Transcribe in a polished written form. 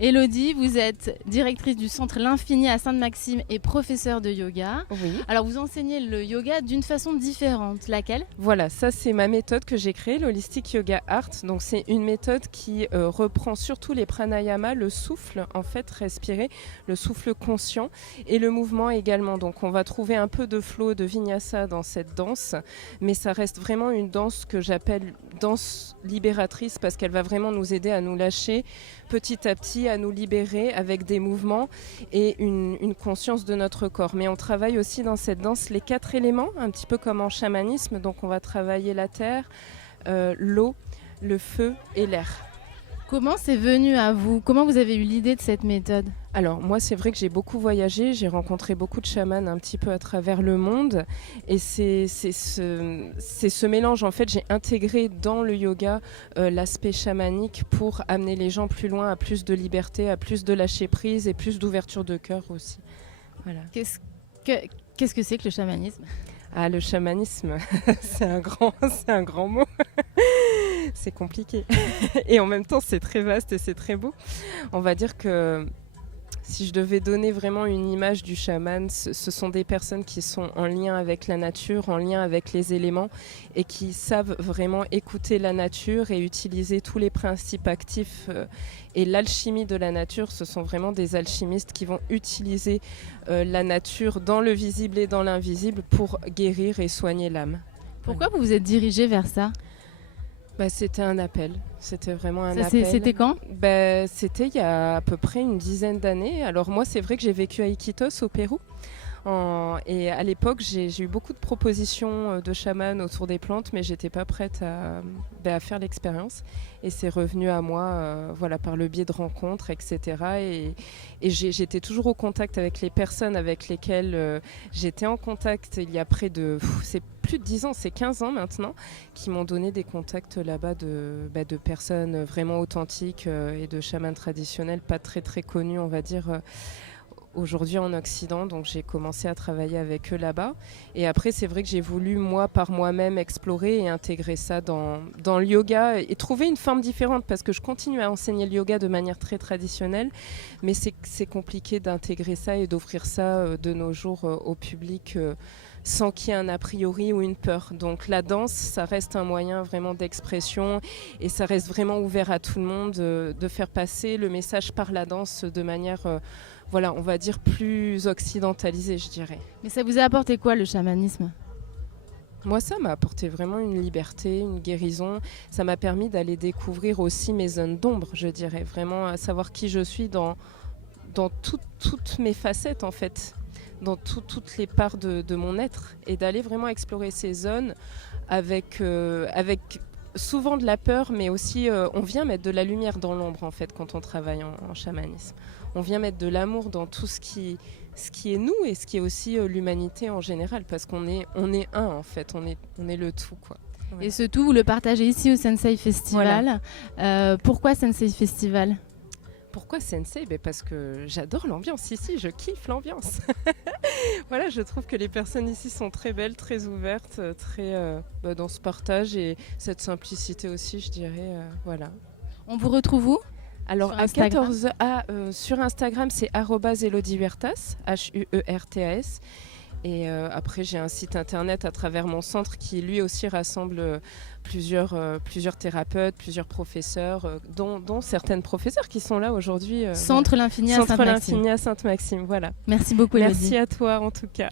Élodie, vous êtes directrice du centre L'Infini à Sainte-Maxime et professeure de yoga. Oui. Alors vous enseignez le yoga d'une façon différente. Laquelle? Voilà, ça c'est ma méthode que j'ai créée, l'Holistic Yoga Art. Donc c'est une méthode qui reprend surtout les pranayamas, le souffle en fait, respirer, le souffle conscient et le mouvement également. Donc on va trouver un peu de flow, de vinyasa dans cette danse, mais ça reste vraiment une danse que j'appelle danse libératrice parce qu'elle va vraiment nous aider à nous lâcher petit à petit, à nous libérer avec des mouvements et une conscience de notre corps. Mais on travaille aussi dans cette danse les 4 éléments, un petit peu comme en chamanisme. Donc on va travailler la terre, l'eau, le feu et l'air. Comment c'est venu à vous? Comment vous avez eu l'idée de cette méthode? Alors moi c'est vrai que j'ai beaucoup voyagé, j'ai rencontré beaucoup de chamans un petit peu à travers le monde et c'est ce mélange en fait, j'ai intégré dans le yoga l'aspect chamanique pour amener les gens plus loin, à plus de liberté, à plus de lâcher prise et plus d'ouverture de cœur aussi. Voilà. Qu'est-ce que c'est que le chamanisme? Ah, le chamanisme, c'est un grand mot. C'est compliqué. Et en même temps, c'est très vaste et c'est très beau. On va dire que si je devais donner vraiment une image du chaman, ce sont des personnes qui sont en lien avec la nature, en lien avec les éléments et qui savent vraiment écouter la nature et utiliser tous les principes actifs. Et l'alchimie de la nature, ce sont vraiment des alchimistes qui vont utiliser la nature dans le visible et dans l'invisible pour guérir et soigner l'âme. Pourquoi vous vous êtes dirigée vers ça? C'était un appel, c'était vraiment un appel. C'était quand? C'était il y a à peu près une dizaine d'années. Alors moi, c'est vrai que j'ai vécu à Iquitos, au Pérou. Et à l'époque, j'ai eu beaucoup de propositions de chamans autour des plantes, mais j'étais pas prête à faire l'expérience. Et c'est revenu à moi par le biais de rencontres, etc. Et j'étais toujours au contact avec les personnes avec lesquelles j'étais en contact il y a c'est plus de 10 ans, c'est 15 ans maintenant, qui m'ont donné des contacts là-bas de personnes vraiment authentiques et de chamans traditionnels, pas très très connus, on va dire, aujourd'hui en Occident. Donc j'ai commencé à travailler avec eux là-bas. Et après, c'est vrai que j'ai voulu, moi, par moi-même, explorer et intégrer ça dans le yoga et trouver une forme différente parce que je continue à enseigner le yoga de manière très traditionnelle, mais c'est compliqué d'intégrer ça et d'offrir ça de nos jours au public sans qu'il y ait un a priori ou une peur. Donc la danse, ça reste un moyen vraiment d'expression et ça reste vraiment ouvert à tout le monde de faire passer le message par la danse de manière on va dire plus occidentalisée, je dirais. Mais ça vous a apporté quoi le chamanisme? Moi, ça m'a apporté vraiment une liberté, une guérison. Ça m'a permis d'aller découvrir aussi mes zones d'ombre, je dirais. Vraiment à savoir qui je suis dans toutes mes facettes, en fait. Dans toutes les parts de mon être. Et d'aller vraiment explorer ces zones avec souvent de la peur, mais aussi on vient mettre de la lumière dans l'ombre, en fait, quand on travaille en chamanisme. On vient mettre de l'amour dans tout ce qui est nous et ce qui est aussi l'humanité en général, parce qu'on est un en fait, on est le tout quoi. Voilà. Et ce tout, vous le partagez ici au Sensei Festival. Voilà. Pourquoi Sensei Festival? Pourquoi Sensei? Parce que j'adore l'ambiance ici, je kiffe l'ambiance. Voilà, je trouve que les personnes ici sont très belles, très ouvertes, très dans ce partage et cette simplicité aussi, je dirais. Voilà. On vous retrouve où? Alors à 14 sur Instagram, c'est @elodiehuertas, HUERTAS. Et après, j'ai un site internet à travers mon centre qui lui aussi rassemble plusieurs thérapeutes, plusieurs professeurs, dont certaines professeurs qui sont là aujourd'hui. Centre L'Infini à Sainte-Maxime. Centre L'Infini à Sainte-Maxime, voilà. Merci beaucoup, Élodie. Merci à toi en tout cas.